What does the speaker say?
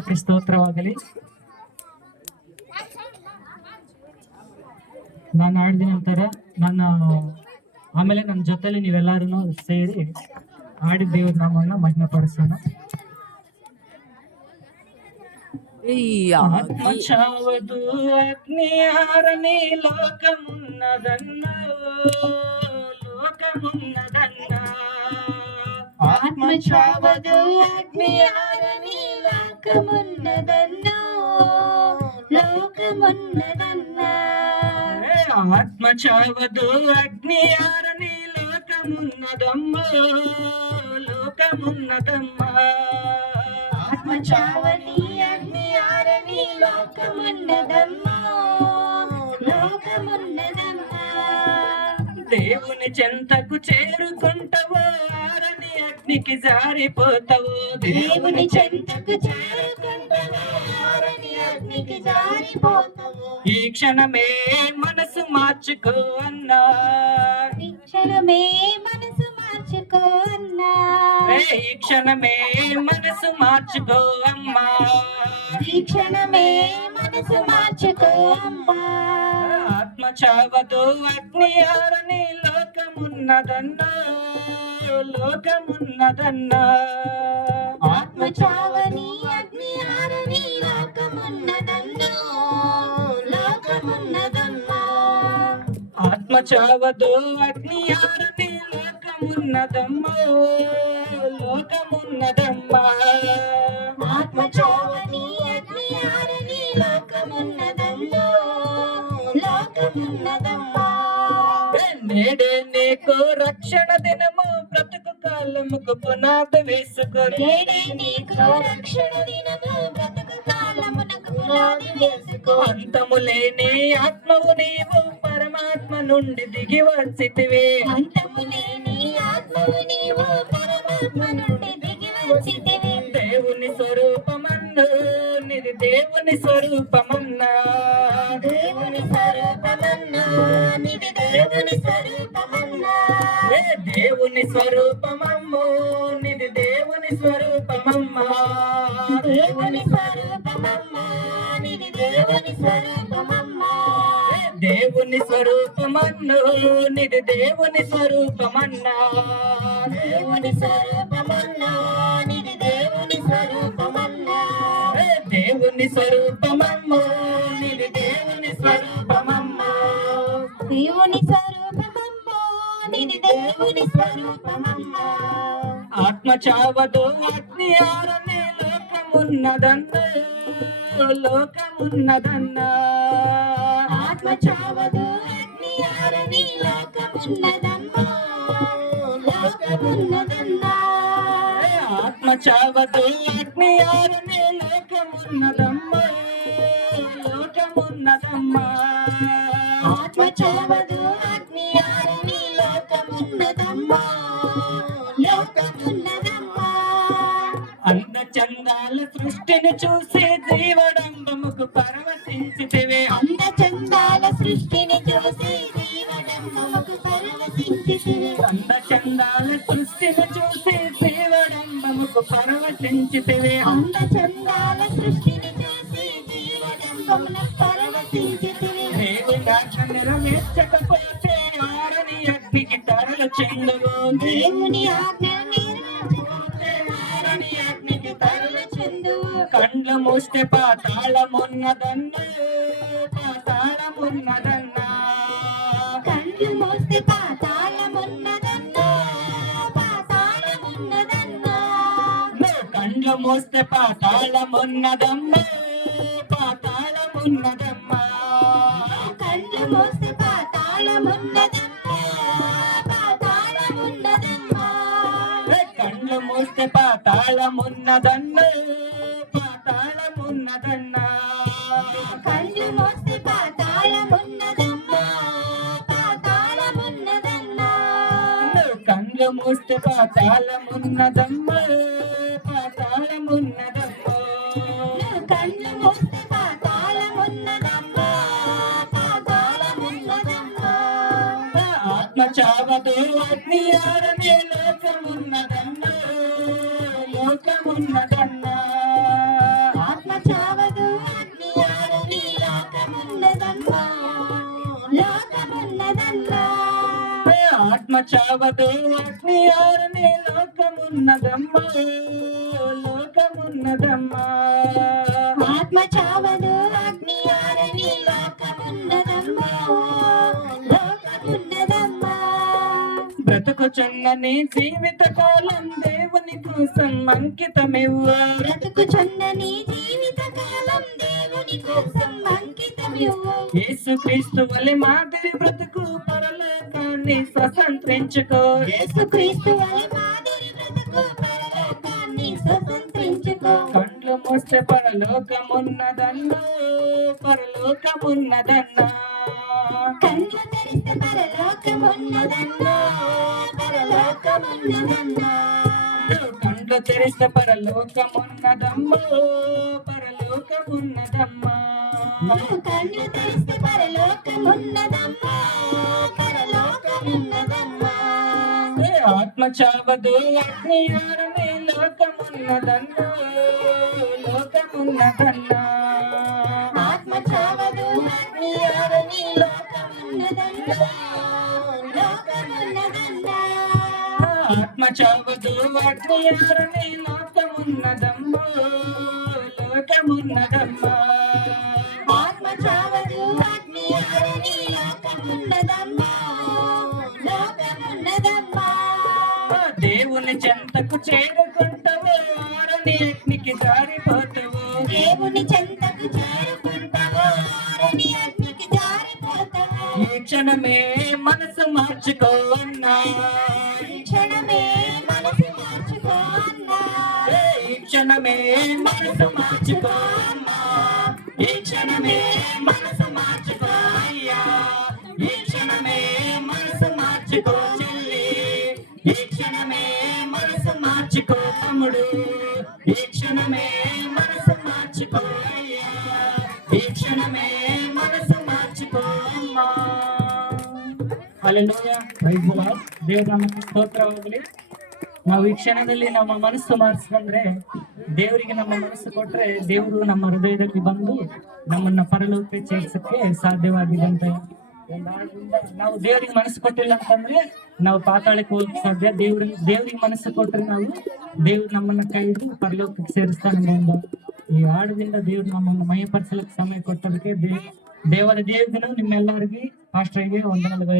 ನಾಮಕ್ಕೆ ಸ್ತೋತ್ರವಾಗಲಿ. ನಾನು ಆಡಿದ ನಂತರ ಆಮೇಲೆ ನನ್ನ ಜೊತೆಲಿ ನೀವೆಲ್ಲರೂ ಸೇರಿ ಆಡಿ ದೇವ್ರ ನಾಮವನ್ನು ಮಹಿಮೆ ಪಡಿಸೋಣ. ఆత్మచావదు అగ్ని ఆరని లోకమున్నదన్నా ఆత్మచావదు అగ్ని ఆరని లోకమున్నదన్నా ఆత్మచావదు అగ్ని ఆరని లోకమున్నదమ్మా ఆత్మచావని అగ్ని ఆరని లోకమున్నదమ్మా. దేవుని చెంతకు చేరుకుంటావో ఆరని అగ్నికి జారిపోతావో. దేవుని చెంతకు చేరుకుంటావో ఆరని అగ్నికి జారిపోతావో. ఈ క్షణమే మనసు మార్చుకో అన్నా, ఈ క్షణమే మనసు మార్చుకో అన్నా, ఈ క్షణమే మనసు మార్చుకో అమ్మా, ఈ క్షణమే మనసు మార్చుకో అమ్మా. ఆత్మచావదు అగ్ని ఆరని లోకమున్నదన్నా ఆత్మచావని అగ్ని ఆరని లోకమున్నదన్నా. ఆత్మచావదు అగ్ని ఆరని లోకమున్నదమ్మా. ఆత్మచావని అగ్ని ఆరని లోకమున్నదమ్మా. నేడే నీకు రక్షణ దినము బ్రతుకు కాలముకు పునాది వేసుకో. నేడే నీకు రక్షణ దినము బ్రతుకు కాలమునకు పునాది వేసుకో. అంతము లేని ఆత్మవు నీవు పరమాత్మ నుండి దిగి వచ్చితివే. అంతము లేని ఆత్మవు నీవు పరమాత్మ నుండి దిగి వచ్చితివే. దేవుని స్వరూపమన్ను నిది దేవుని స్వరూపమన్నా, దేవుని స్వరూపమన్నా నిది దేవుని స్వరూపమన్నా. దేవుని స్వరూపమమ్ము నిది దేవుని స్వరూపమమ్మా, దేవుని స్వరూపమమ్మా నిది దేవుని స్వరూపమమ్మా. దేవుని స్వరూపమన్ను నిది దేవుని స్వరూపమన్నా, దేవుని స్వరూపమన్నా నిది దేవుని స్వరూపమన్నా. దేవుని స్వరూపమమ్ము నిది దేవుని స్వరూపమమ్మా, దేవుని స్వరూపమమ్మా నిది దేవుని స్వరూపమమ్మా. ఆత్మచావదు అగ్ని ఆరని లోకమున్నదన్నా. ఆత్మచావదు అగ్ని ఆరని లోకమున్నదమ్మా. ఆత్మచావదు అగ్ని ఆరని లోకమున్నదమ్మా. ఆత్మచావదు అగ్ని ఆరని లోకమున్నదమ్మా. అందచందాల సృష్టిని చూసి జీవడంబముకు పరవశించితివే. అందచందాల సృష్టిని చూసి జీవడంబముకు పరవశించితివే. అందచందాల సృష్టిని చూసి జీవడంబముకు పరవశించితివే. అందచందాల సృష్టిని చూసి జీవడంబమునకు పరవశించితివే. దేవుని ఆజ్ఞ నెరవేర్చకపోతే ఆరని అగ్నికి తరలు చెందువు. దేవుని ఆజ్ఞ నెరవేర్చకపోతే ఆరని అగ్నికి తరలు చెందువు. కండ్లు మూస్తే పాతాళమున్నదన్నా. కండ్లు మూస్తే పాతాళమున్నదన్నా. కండ్లు మూస్తే పాతాళమున్నదమ్మా. కళ్ళు మూస్తే పాతాళమున్నదమ్మా. కళ్ళు మూస్తే పాతాళమున్నదన్నా. కళ్ళు మూస్తే పాతాళమున్నదమ్మా. కళ్ళు మూస్తే పాతాళమున్నదమ్మా. కళ్ళు మూస్తే పాతాళమున్నదమ్మా. ఆత్మచావదు అగ్ని ఆరని లోకమున్నదన్నా. చావదు అగ్ని ఆరని లోకమున్నదమ్మా, లోకమున్నదమ్మా. ఆత్మ చావదు అగ్ని ఆరని లోకమున్నదమ్మా, లోకమున్నదమ్మా. బ్రతుకుచున్నని జీవిత కాలం దేవుని కోసం అంకితమివ్వ, బ్రతుకుచున్నని జీవిత కాలం దేవుని కోసం అంకితమివ్వు. యేసుక్రీస్తు వలె మాదిరి బ్రతుకు పరలోకాన్ని స్వతంత్రించుకో, యేసుక్రీస్తు వలె మాదిరి బ్రతుకు పరలోకాన్ని స్వతంత్రించుకో. కండ్లు మూస్తే పరలోకమున్నదన్నా, పరలోకమున్నదన్నా. కళ్ళు తెరిస్తే పరలోకమున్నదన్నా, పరలోకమున్నదన్నా. కండ్లు తెరిస్తే పరలోకమున్నదమ్మా, పరలోకమున్నదమ్మా. నువ్వు కళ్ళు తెరిస్తే పరలోకమున్నదమ్మా, పరలోకమున్నదమ్మా. ఆత్మ చావదు అగ్ని ఆరని లోకమున్నదన్నా, లోకమున్నదన్నా. ఆత్మ చావదు అగ్ని ఆరని లోకమున్నదన్నా, లోకమున్నదన్నా. ఆత్మ చావదు అగ్ని ఆరని లోకమున్నదమ్మా, లోకమున్నదమ్మా. ఆత్మ చావదు అగ్ని ఆరని లోకమున్నదమ్మా, లోకమున్నదమ్మా. దేవుని చెంతకు చేరుకుంటావు, ఆరని అగ్నికి జారిపోతావు. దేవుని చెంతకు చేరుకుంటావు, ఆరని అగ్నికి జారిపోతావు. ఈ క్షణమే మనసు మార్చుకో అన్నా, ఈ క్షణమే మనసు మార్చుకో అన్నా, ఈ క్షణమే మనసు మార్చుకో అమ్మా, ఈ క్షణమే మనసు మార్చుకో అయ్యా, ఈ క్షణమే మనసు మార్చుకో చెల్లి, ఈ క్షణమే మనసు మార్చుకో తమ్ముడు, ఈ క్షణమే మనసు మార్చుకో అయ్యా, ఈ క్షణమే మనసు మార్చుకో అమ్మా. Hallelujah, praise the Lord. ದೇವರ ನಾಮಕ್ಕೆ ಸ್ತೋತ್ರವಾಗಲಿ. ನಾವು ಈ ಕ್ಷಣದಲ್ಲಿ ನಮ್ಮ ಮನಸ್ಸು ಮಾಡಿಸ್ಕೊಂಡ್ರೆ, ದೇವರಿಗೆ ನಮ್ಮ ಮನಸ್ಸು ಕೊಟ್ರೆ, ದೇವರು ನಮ್ಮ ಹೃದಯದಲ್ಲಿ ಬಂದು ನಮ್ಮನ್ನ ಪರಲೋಕಕ್ಕೆ ಸೇರ್ಸಕ್ಕೆ ಸಾಧ್ಯವಾಗಿದೆ ಅಂತ ನಾವು ದೇವರಿಗೆ ಮನಸ್ಸು ಕೊಟ್ಟಿಲ್ಲ ಅಂತಂದ್ರೆ ನಾವು ಪಾತಾಳಕ್ಕೆ ಹೋಗಕ್ಕೆ ಸಾಧ್ಯ. ದೇವರಿಗೆ ಮನಸ್ಸು ಕೊಟ್ರೆ ನಾವು ದೇವ್ರು ನಮ್ಮನ್ನ ಕೈ ಹಿಡಿದು ಪರಲೋಕಕ್ಕೆ ಸೇರಿಸ್ತಾನೆ. ಈ ಹಾಡದಿಂದ ದೇವ್ರು ನಮ್ಮನ್ನು ಮಯಪಡಿಸಲಿಕ್ಕೆ ಸಮಯ ಕೊಟ್ಟದಕ್ಕೆ ದೇವರ ದೇವದಿನ ನಿಮ್ಮೆಲ್ಲರಿಗೆ ಪಾಸ್ಟರ್ಗೆ ವಂದನೆಗಳು.